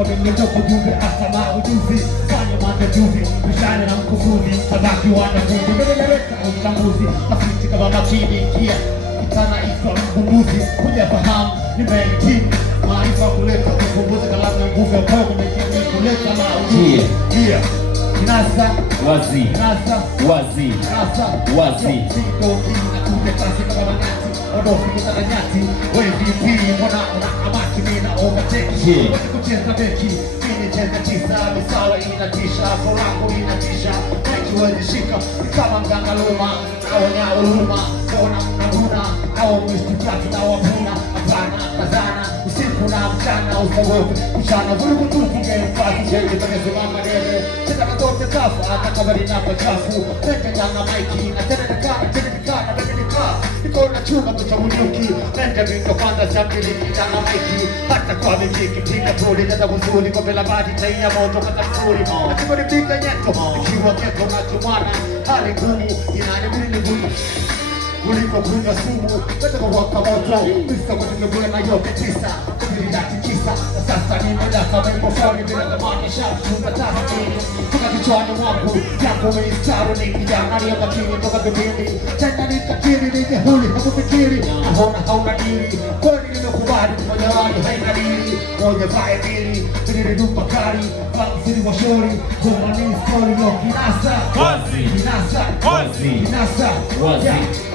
kwa mwenyezo kujumbe asama ujuzi fanya majuzi mshane na mkufuzi tabaki wanafunzi mbeleleta utambuzi mafiti kama makini kia kitana iswa mkumbuzi kuja fahamu nimehitimu maarifa kuleta kukumbuza kalamu na nguvu ya kwako mekini kuleta maujuzi Kinasa wazi Kinasa wazi Kinasa wazi Sikoki na kuja kasi kama nyati Odofi kitana nyati Wewe vipi mbona amaki mina oga teki Wati kucheza beki Mini cheza tisa Misawa inatisha Korango inatisha Meki wezi shika Kama mganga luma Aonya uluma Kona mnahuna Awa mwistu kati na wapuna Apana kazana Usiku na mchana Usawote Mchana Vurugu tufu Mfati Jeli Pagezi mama nene Cheta katote kafu Hata kabali napa chafu Meke kanga maiki Na tene nikana Tene nikana Tene nikana Niko na chuma Kuchamunyuki Mende mingo kanda Shambili Kanga maiki Hata kwa mimiki Pika tuli Neta kuzuli Kwa vela badi Taina moto Kata msuri Natiko ni pika nyeto Ikiwa keto na tumana Hali gumu Inani mwini gumu Kuliko kunywa sumu Weta kwa waka moto Mista kwa tungebule na yote tisa Kubilidati kisa Na sasa ni meda kama ipofoni Bila zamani shafu Mbatasa kini Kuka kichwani mwangu Yangu meistaru ni kijana Ni makini toka bibini Tena ni kakiri Ni jehuli Hamu fikiri Ahona hauna diri Kwani nimekubali Kufanya wani haina diri Moja vae diri Diri dupa kari Fansiri wa shori Kuma ni story Yo kinasa Wazi Kinasa Wazi Kinasa Wazi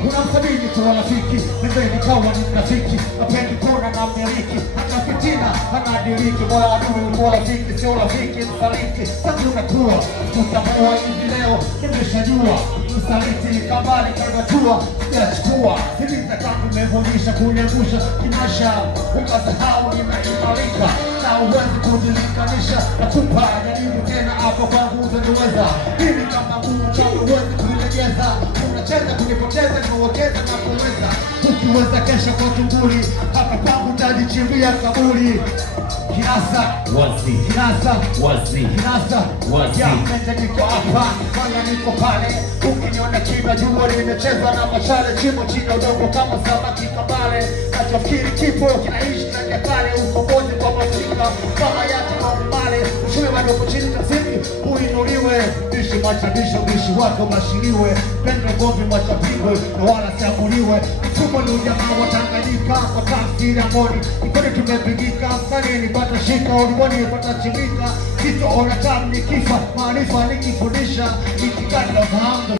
Unamthamini kwa rafiki, pembeni kawa ni rafiki, mapendi kona na miliki, hata fitina, hana diriki, mola adui, kwa rafiki, sio rafiki, msaliti, sasa unakuwa, tutamua hivi leo, nimeshajua, msaliti, kambali, kagatua, sijachukua, hivi mtakambu mevonyesha, kunyangusha, kimasha, ukasahau, nimeimarika, na uwezi kujilikanisha, na kupa, jaribu tena, hapo kwangu utaniweza, hivi kama ngumu, kama uwezi kujilegeza, unacheza kunipoteza, niwekeza na kuweza, ukiweza kesho kwa tunguli, hapa kwangu ndajichimbia kaburi. Kinasa Wazi Kinasa Wazi Kinasa Wazi ya mende niko hapa, kwanza niko pale, ukiniona chima jua limecheza na machale, chimo china udongo kama samaki kabale, nachofikiri kipo kinaishi ndani ya kale, ukombozi kwa Afrika kama yatima umbale, uchumi bado uko chini kazini, uinuliwe, bishi machabisho, bishi wako mashiriwe, pende govi machabigwe, na wala siamuliwe, mfumo ni ujamaa wa Tanganyika, kwa tafsiri amoni, nikone tumepigika, mkanini bata shika, ulimwani bata chimika, kitu ona kama nikifa, maarifa nikifundisha, itikadi ya fahamu.